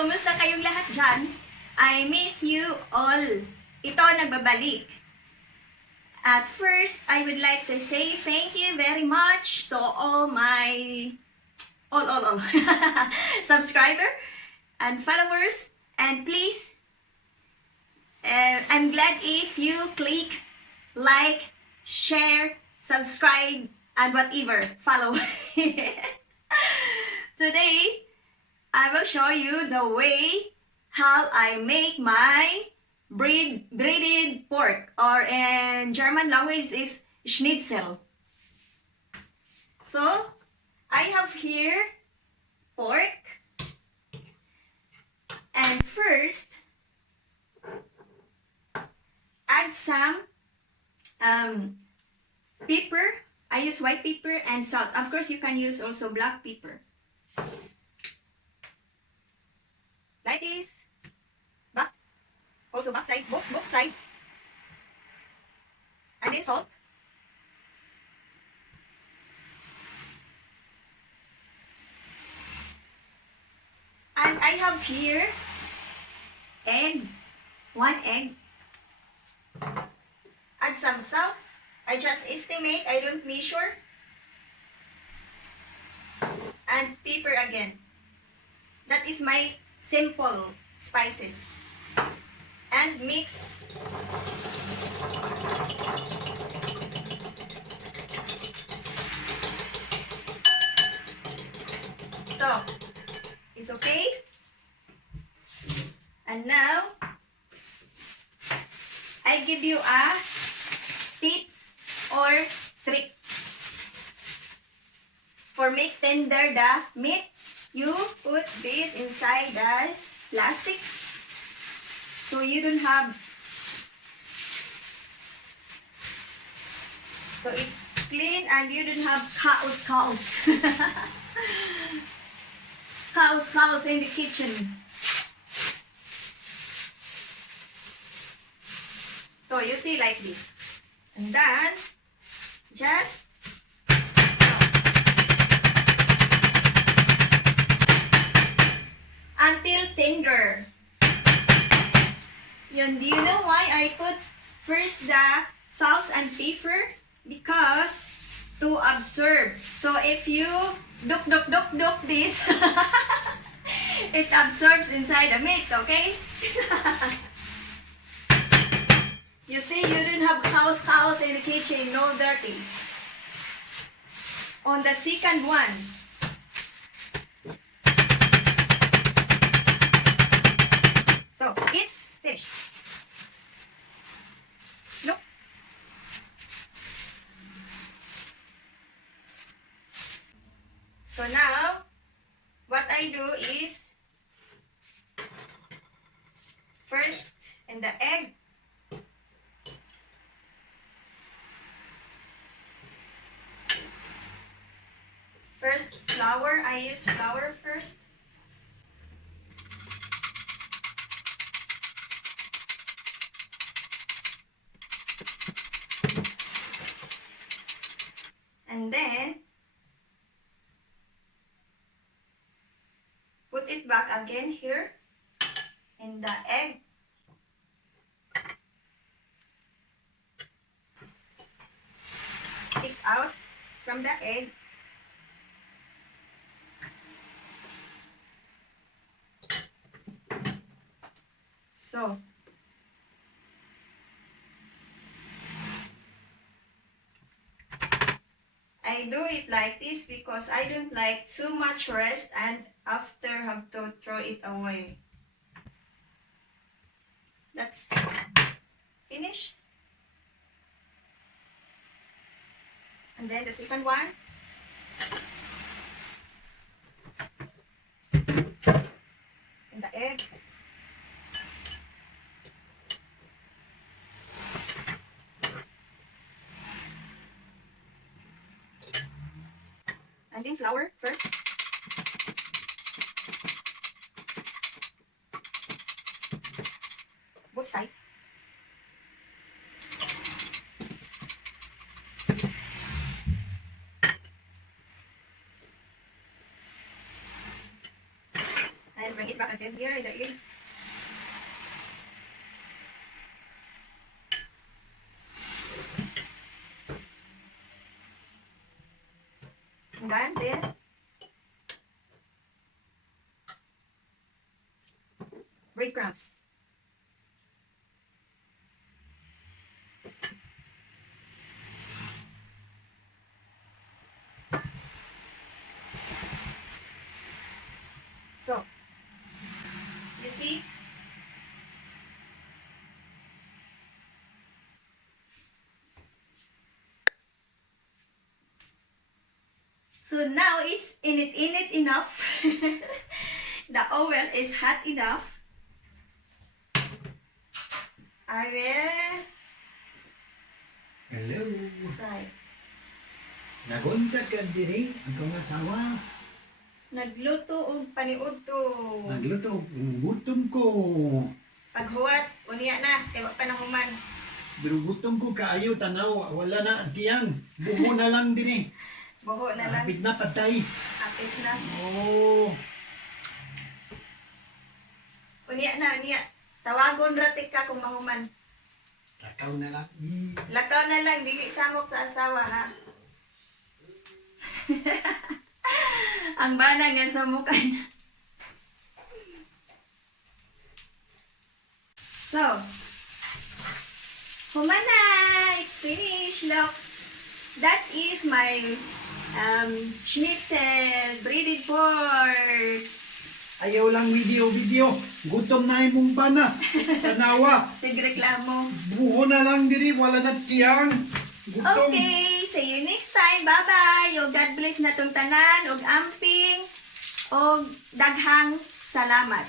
Kumusta kayong lahat dyan? I miss you all. Ito, nagbabalik. At first, I would like to say thank you very much to all my subscriber and followers. And please, I'm glad if you click like, share, subscribe, and whatever, follow. Today, I will show you the way how I make my breaded pork, or in German language is schnitzel. So, I have here pork, and first, add some pepper. I use white pepper and salt. Of course, you can use also black pepper. Like this. Back. Also back side. Both side. And then salt. And I have here eggs. 1 egg. Add some salt. I just estimate, I don't measure. And pepper again. That is my simple spices. And mix. So, it's okay. And now, I give you a tips or trick. For make tender the meat, you put this inside the plastic so you don't have, so it's clean and you don't have cows cows in the kitchen. So you see like this, and then just until tender. Do you know why I put first the salt and pepper? Because to absorb. So if you duk this, it absorbs inside the meat, okay? You see, you don't have cows in the kitchen, no dirty. On the second one, so it's finished. Look. So now, what I do is, first in the egg, first flour, I use flour first. And then, put it back again here in the egg. Take out from the egg. So, I do it like this because I don't like too much rest and after have to throw it away. That's finished. And then the second one. And the egg. And then flour first. Both sides. And bring it back again here in the egg. And then breadcrumbs. So, you see? So now it's in it enough. The oil is hot enough. I will Hello. fry. Nagunsat ka diri ang kong asawa. Nagluto og paniudto. Nagluto, gutom ko. Paghuwat, unya na, kay wa pa nahuman. Pero gutom ko kaayo tanaw, wala na ang tiyang. Bumo na lang diri. Buho na lang. Hapit na patay. Kapit na. Oh. Unya na, unya. Tawagon ratik ka kung mahuman. Lakaw na lang. Lakaw na lang, dili samok sa asawa, ha? Ang banang nga sa mukha niya. So, human na! It's finished. Look, that is my schnitzel, breaded pork. Ayaw lang video. Gutom na imong bana. Tanawa. Sigreklamo. Buho na lang diri, wala na tiyang. Gutom. Okay, see you next time. Bye-bye. O God bless na tong tanan, og amping, og daghang salamat.